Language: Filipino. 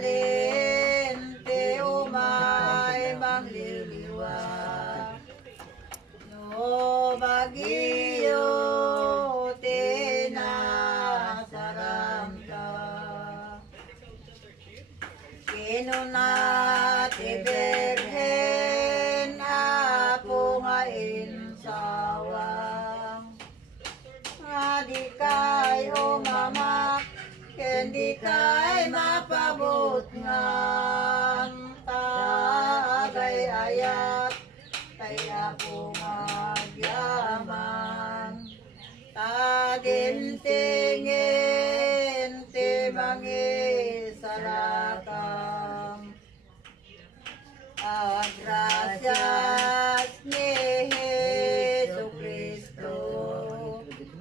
alin ti umay mangliliwa. No bagyo tinasaram ka. Kinuna ti Birhen apo nga insawang. Nga di kay umamak, ken di kay mapabot nga tagay ayat, kaya po magyaman. Tadimtingin ti bangin